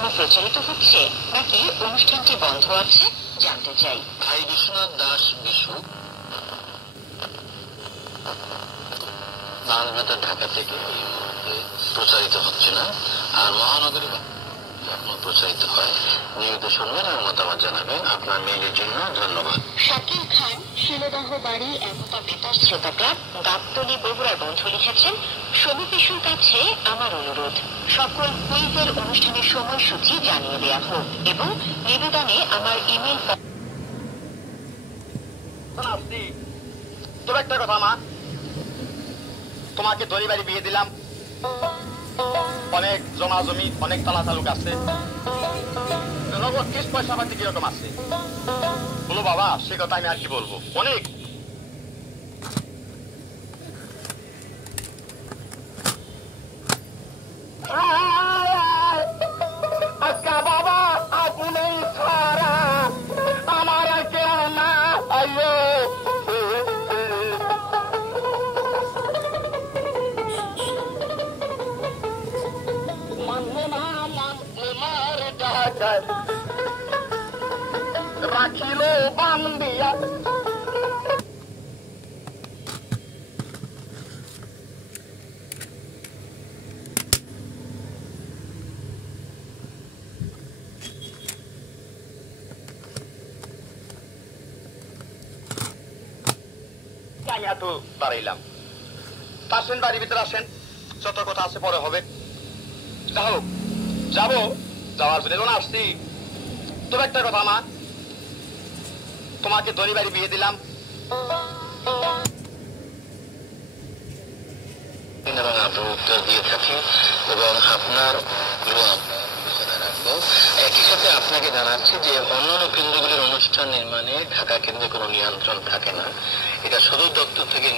এখনো প্রচারিত হচ্ছে নাকি অনুষ্ঠানটি বন্ধ আছে জানতে চাই। ভাই বিশ্বনাথ দাস বিশু, বাংলাদেশ ঢাকা থেকে এই মুহূর্তে প্রচারিত হচ্ছে না, আর মহানগরী এখনো প্রচারিত হয়। নিয়মিত শুনবেন আর মতামত জানাবেন। আপনার মেইলের জন্য ধন্যবাদ। শাকিল খান, শিলদহ বাড়ি, একতা বেতার শ্রোতা ক্লাব, গাবতলী, বগুড়ার বন্ধু লিখেছেন, সমী বিশুর কাছে আমার অনুরোধ, সকল কুইজের অনুষ্ঠানের সময়সূচি জানিয়ে দেওয়া হোক এবং নিবেদনে আমার ইমেল। তোর একটা কথা মা, তোমাকে দড়ি বাড়ি বিয়ে দিলাম, অনেক জমা জমি, অনেক তালা তালুক আছে, নগদ কিস পয়সা পাতি কিরকম আছে বলো বাবা, সে কথা আমি আর কি বলবো, অনেক। আজকা বাবা আপনি ছাড়া আমার কেউ না, আইয়ো রাখিল বান্দিয়া। তো দাঁড়াইলাম, আসেন বাড়ির ভিতরে আসেন, যত কথা আছে পরে হবে। যাও যাবো, যাওয়ার জন্য আসছি। তবে একটা কথা মা, তোমাকে দড়ি বাড়ি বিয়ে দিলাম, এবং আপনার উত্তর দিয়ে থাকি এবং আপনার রাখবো। একই সাথে আপনাকে জানাচ্ছি যে অন্যান্য কেন্দ্রগুলির অনুষ্ঠান নির্মাণে ঢাকা কেন্দ্রে কোনো নিয়ন্ত্রণ থাকে না। এটা সদর দপ্তর থেকে